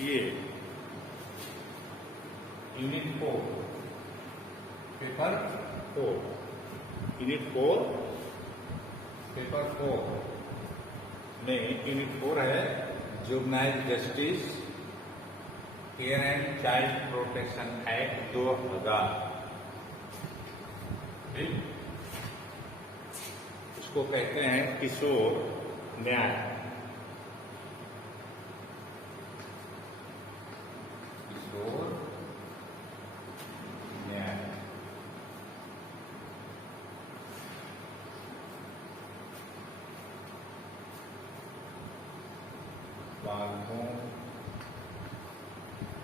ये unit 4 paper 4 unit 4 paper 4 में unit 4 है juvenile justice care and child protection act 2000। इसको कहते हैं किशोर न्याय। किशोर न्याय बालकों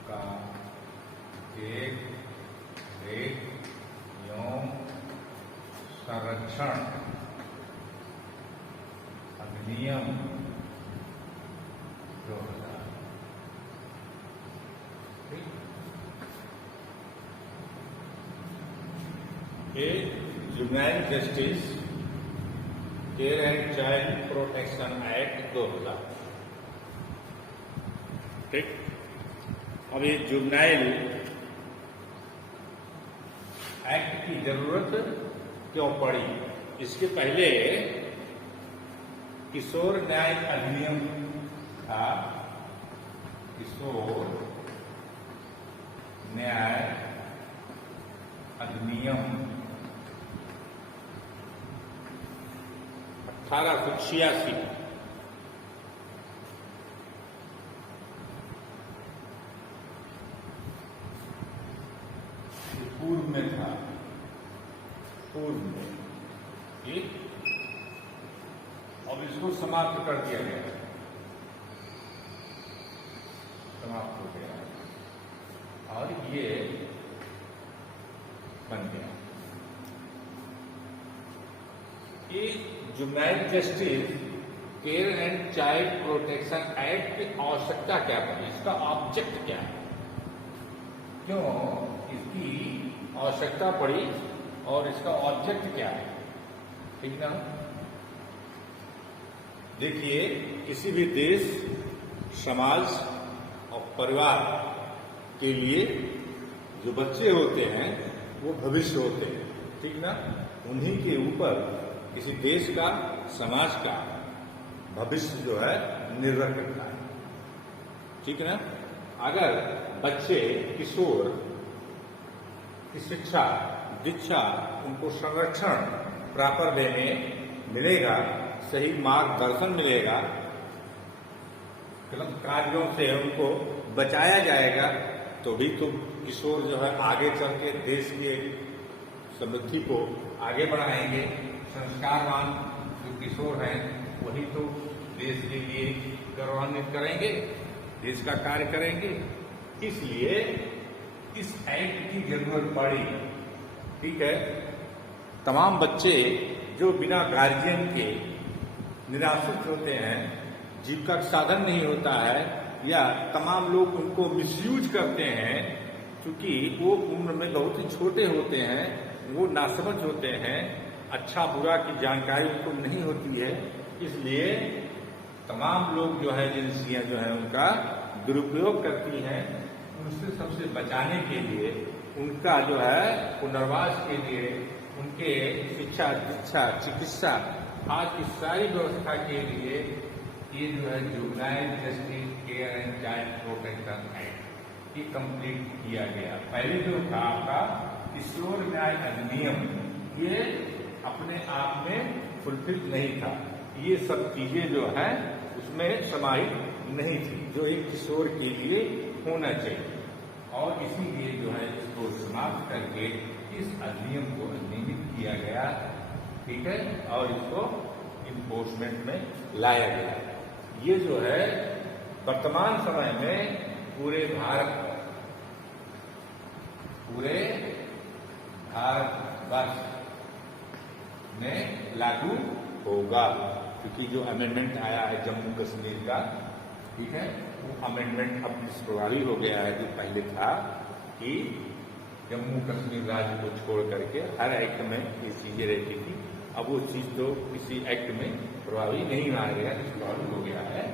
का देख एवं संरक्षण अधिनियम 2000। ये juvenile justice care and child protection act 2000। ठीक। अब ये जुवेनाइल एक्ट की जरूरत क्यों पड़ी? इसके पहले किशोर न्याय अधिनियम था। किशोर न्याय अधिनियम 1886। पूर्व में था, पूर्व में। ठीक। अब इसको समाप्त कर दिया गया, समाप्त हो गया और ये बन गया। ये juvenile justice care and child protection act की आवश्यकता क्या है? इसका ऑब्जेक्ट क्या है? क्यों इसकी आवश्यकता पड़ी और इसका ऑब्जेक्ट क्या है? ठीक ना? देखिए, किसी भी देश, समाज और परिवार के लिए जो बच्चे होते हैं वो भविष्य होते हैं। ठीक ना? उन्हीं के ऊपर किसी देश का, समाज का भविष्य जो है निर्भर करता है। ठीक ना? अगर बच्चे, किशोर की शिक्षा, दीक्षा, उनको संरक्षण प्रॉपर देने मिलेगा, सही मार्गदर्शन मिलेगा, गलत कार्यों से उनको बचाया जाएगा, तो भी तो किशोर जो है आगे चल के देश के समृद्धि को आगे बढ़ाएंगे। संस्कारवान जो किशोर हैं वही तो देश के लिए गौरवान्वित करेंगे, देश का कार्य करेंगे। इसलिए इस एक्ट की जरूरत पड़ी। ठीक है। तमाम बच्चे जो बिना गार्जियन के निराश्रित होते हैं, जीविका का साधन नहीं होता है, या तमाम लोग उनको मिसयूज करते हैं, क्योंकि वो उम्र में बहुत ही छोटे होते हैं, वो नासमझ होते हैं, अच्छा बुरा की जानकारी उनको नहीं होती है। इसलिए तमाम लोग जो है, एजेंसियां जो है उनका दुरुपयोग करती हैं। उनसे सबसे बचाने के लिए, उनका जो है पुनर्वास के लिए, उनके शिक्षा, दीक्षा, चिकित्सा, आज की सारी व्यवस्था के लिए ये जो है juvenile justice care and child protection act ये कंप्लीट किया गया। पहले जो था आपका किशोर न्याय अधिनियम, ये अपने आप में फुलफिल नहीं था। ये सब चीजें जो है उसमें समाहित नहीं थी जो एक किशोर के लिए होना चाहिए, और इसीलिए जो है इसको समाप्त करके इस अधिनियम को नियमित किया गया। ठीक है। और इसको इन्फोर्समेंट में लाया गया। ये जो है वर्तमान समय में पूरे भारतवर्ष में लागू होगा, क्योंकि जो अमेंडमेंट आया है जम्मू कश्मीर का, ठीक है, वो अमेंडमेंट अब प्रभावी हो गया है। जो पहले था कि जम्मू कश्मीर राज्य को छोड़ करके हर एक्ट में ये चीजें रहती थी, अब वो चीज तो किसी एक्ट में प्रभावी नहीं आ गया, प्रभावी हो गया है।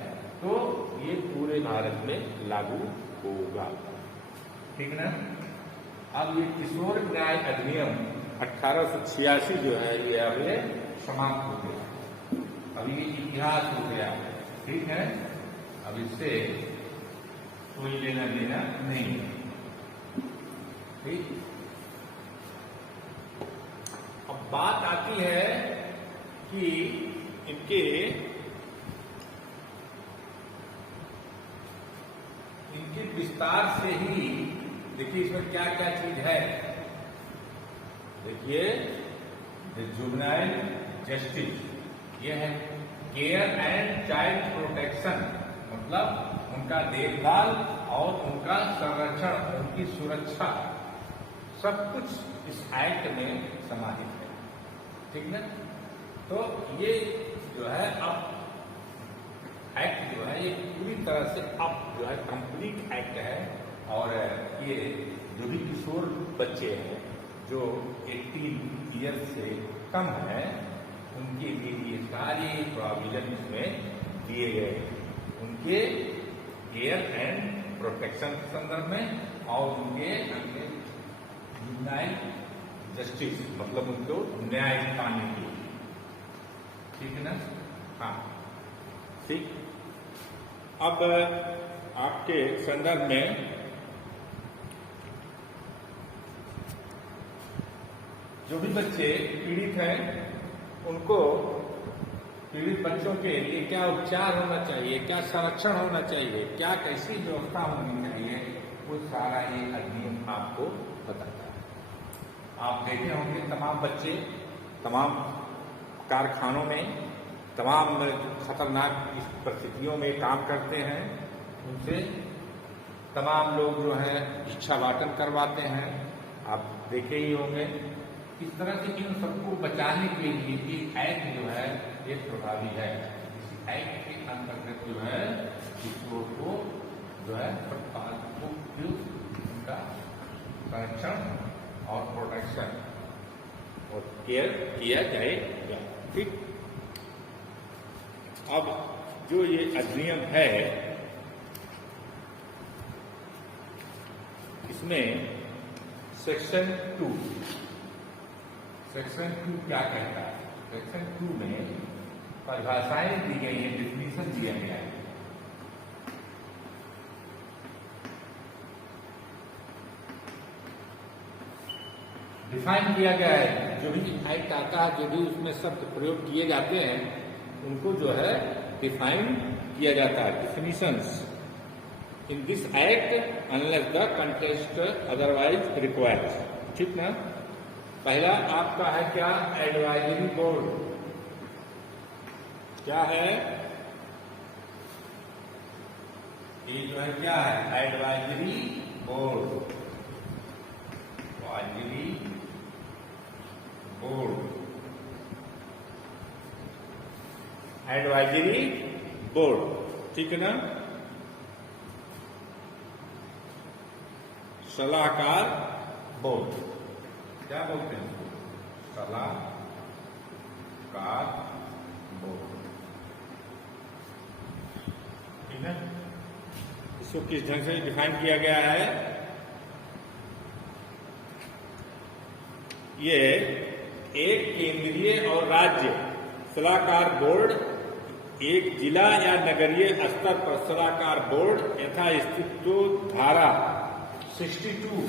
तो ये पूरे भारत में लागू होगा। ठीक ना। अब ये किशोर न्याय अधिनियम 1886 जो है ये अब ये समाप्त हो गया, अब ये इतिहास हो गया। ठीक है, अब इससे कोई लेना देना नहीं। ठीक, अब बात आती है कि इनके विस्तार से ही देखिए इसमें क्या क्या चीज है। देखिए जुवेनाइल जस्टिस ये है, केयर एंड चाइल्ड प्रोटेक्शन, मतलब उनका देखभाल और उनका संरक्षण, उनकी सुरक्षा, सब कुछ इस एक्ट में समाहित है। ठीक ना। तो ये जो है अब एक्ट जो है ये पूरी तरह से अब जो है कंप्लीट एक्ट है, और ये जो भी किशोर बच्चे हैं जो 18 ईयर से कम है उनके लिए ये सारे प्रोविजन इसमें दिए गए हैं, उनके केयर एंड प्रोटेक्शन के संदर्भ में और उनके जुवेनाइल जस्टिस मतलब उनको न्याय पाने के लिए। ठीक है ना। हाँ ठीक। अब आपके संदर्भ में जो भी बच्चे पीड़ित हैं उनको, पीड़ित बच्चों के लिए क्या उपचार होना चाहिए, क्या संरक्षण होना चाहिए, क्या कैसी व्यवस्था होनी चाहिए, वो सारा ये अधिनियम आपको बताता है। आप देखे होंगे तमाम बच्चे तमाम कारखानों में तमाम खतरनाक परिस्थितियों में काम करते हैं, उनसे तमाम लोग जो है भिक्षावाटन करवाते हैं। आप देखे ही होंगे। इस तरह से इन सबको बचाने के लिए ये एक्ट जो है ये प्रभावी है। इस एक्ट के अंतर्गत जो है किशोर को जो है उनका संरक्षण और प्रोटेक्शन और केयर किया जाएगा। ठीक। अब जो ये अधिनियम है इसमें सेक्शन 2 क्या कहता है? सेक्शन 2 में परिभाषाएं दी गई है, डिफिनीशन दिया गया है। डिफाइन किया गया है, जो भी एक्ट आता है, जो भी उसमें शब्द प्रयोग किए जाते हैं उनको जो है डिफाइन किया जाता है। Definitions in this act unless the contest otherwise required. ठीक ना। पहला आपका है क्या? Advisory board. क्या है ये जो है क्या है? Advisory board. Advisory board, advisory board. ठीक है ना। सलाहकार बोर्ड क्या बोलते हैं उसको? सलाहकार बोर्ड। ठीक है। इसको किस ढंग से डिफाइन किया गया है? ये एक केंद्रीय और राज्य सलाहकार बोर्ड, एक जिला या नगरीय स्तर पर सलाहकार बोर्ड यथास्थित जो धारा 62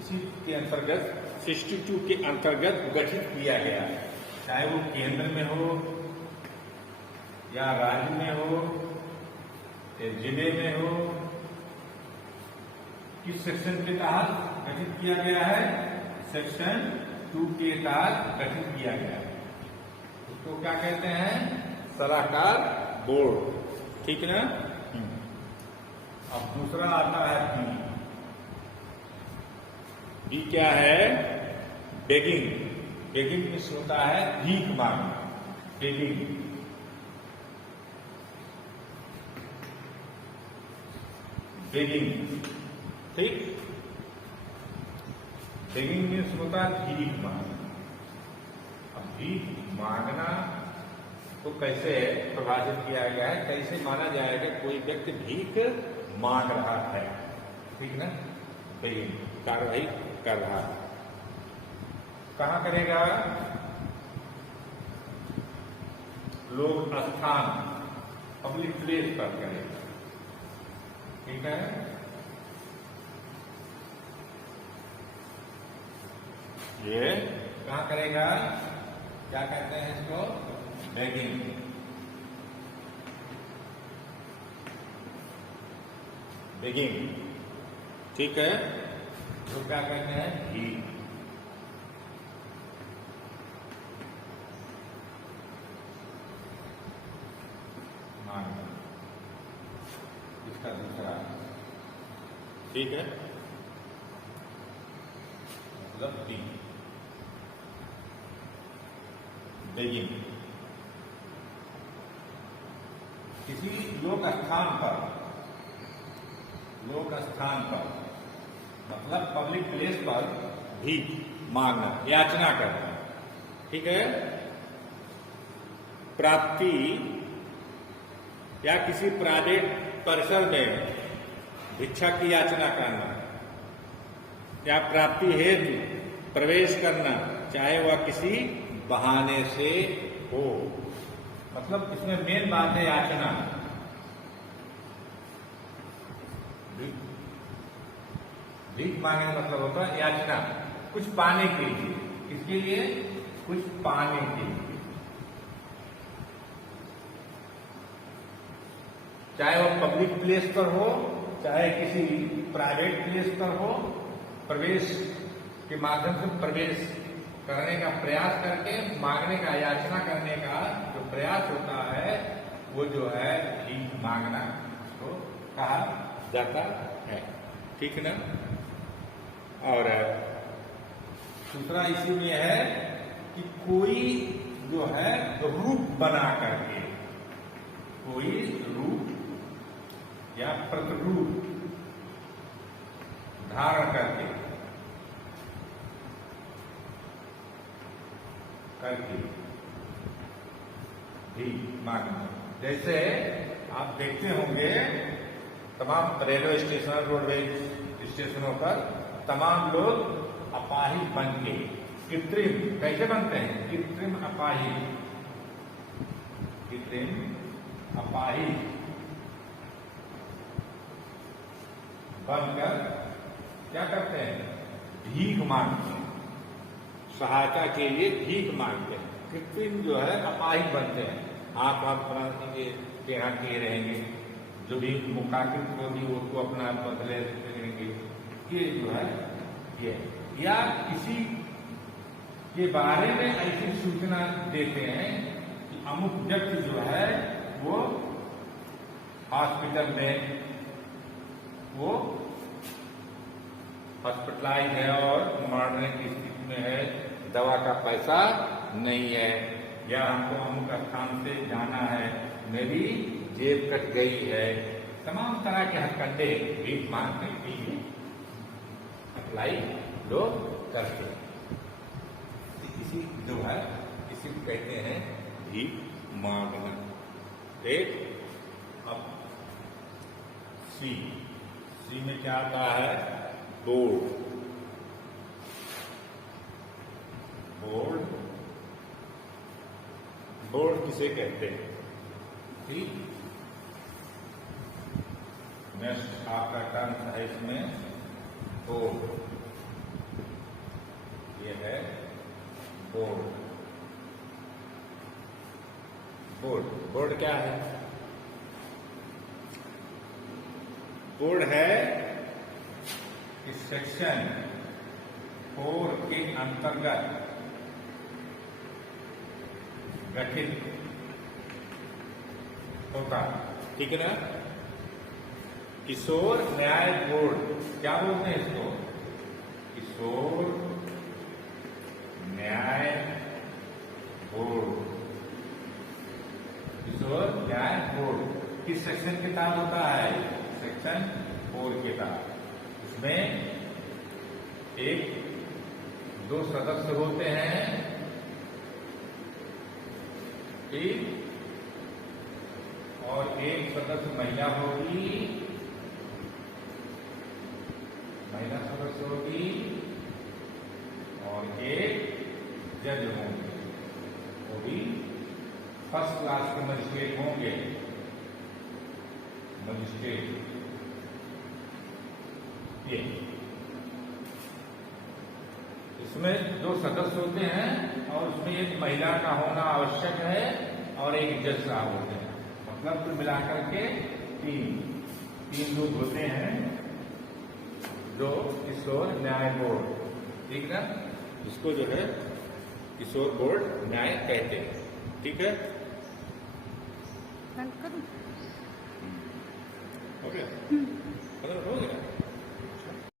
इसी के अंतर्गत 62 के अंतर्गत गठित किया गया है। चाहे वो केंद्र में हो या राज्य में हो या जिले में हो, किस सेक्शन के तहत गठित किया गया है? सेक्शन 2 के तहत गठित किया गया है। उसको क्या कहते हैं? सलाहकार बोर्ड। ठीक ना। अब दूसरा आता है बी। बी क्या है? बेगिंग। बेगिंग में होता है भीख मांगना। Begging, begging. ठीक। बेगिंग मीन्स होता है भीख मांगना। अब भीख मांगना को कैसे परिभाषित किया गया है, कैसे माना जाएगा कोई व्यक्ति भीख मांग रहा है, ठीक ना, कार्रवाई कर रहा है। कहाँ करेगा? लोक स्थान, पब्लिक प्लेस पर करेगा, ठीक है। ये कहाँ करेगा? क्या कहते हैं इसको? बेगिंग। बेगिंग, ठीक है। तो क्या कहते हैं? भीख। मांगना, इसका दूसरा, ठीक है, मतलब भीख, बेगिंग। किसी लोक स्थान पर, लोक स्थान पर मतलब पब्लिक प्लेस पर भीख मांगना, याचना करना, ठीक है। प्राप्ति या किसी प्राइवेट परिसर में भिक्षा की याचना करना या प्राप्ति हेतु प्रवेश करना, चाहे वह किसी बहाने से हो। मतलब इसमें मेन बात है याचना। भीख मांगने का मतलब होता है याचना, कुछ पाने के लिए। किसके लिए? कुछ पाने के लिए, चाहे वो पब्लिक प्लेस पर हो, चाहे किसी प्राइवेट प्लेस पर हो। प्रवेश के माध्यम से प्रवेश करने का प्रयास करके मांगने का, याचना करने का जो प्रयास होता है, वो जो है भीख मांगना, उसको कहा जाता है, ठीक ना। और दूसरा इसी में है कि कोई जो है रूप बना करके, कोई रूप या प्रतिरूप धारण करके भीख मांगना। जैसे आप देखते होंगे तमाम रेलवे स्टेशन, रोडवेज स्टेशनों पर तमाम लोग अपाहिज बन के, कृत्रिम, कैसे बनते हैं? कृत्रिम अपाहिज, कृत्रिम अपाहिज बनकर क्या करते हैं? भीख मांगते हैं, सहायता के लिए भीख मांगते हैं। कृत्रिम जो है अपाहिज बनते हैं, आप यहाँ किए रहेंगे, जो भी मुखाकृत होगी उसको अपना बदले करेंगे, ये जो है ये। या किसी के बारे में ऐसी सूचना देते हैं कि अमुक व्यक्ति जो है वो हॉस्पिटल में, वो हॉस्पिटलाइज है और मरने की स्थिति में है, दवा का पैसा नहीं है, या हमको अमुक स्थान से जाना है, मेरी जेब कट गई है। तमाम तरह के हथकंडे भीख मांगने के लिए अप्लाई लोग करते हैं। इसी जो है, इसी को कहते हैं भीख मांगना। एक अब सी में क्या आता है? बोर्ड। बोर्ड, बोर्ड किसे कहते हैं? ठीक, नेक्स्ट आपका टर्म है इसमें बोर्ड। ये है बोर्ड। बोर्ड, बोर्ड क्या है? बोर्ड है इस सेक्शन 4 के अंतर्गत गठित होता, ठीक है ना। किशोर न्याय बोर्ड, क्या बोलते हैं इसको? किशोर न्याय बोर्ड। किशोर न्याय बोर्ड किस सेक्शन के तहत होता है? सेक्शन 4 के तहत। इसमें एक दो सदस्य होते हैं, ठीक, और एक सदस्य महिला होगी, महिला सदस्य होगी, और एक जज होंगे, वो भी फर्स्ट क्लास के मजिस्ट्रेट होंगे, मजिस्ट्रेट। ये इसमें दो सदस्य होते हैं और उसमें एक महिला का होना आवश्यक है और एक जज साहब होते हैं, मतलब कुल मिलाकर के तीन लोग होते हैं जो किशोर न्याय बोर्ड, ठीक ना, इसको जो है किशोर बोर्ड न्याय कहते हैं, ठीक है। हो गया, हो गया।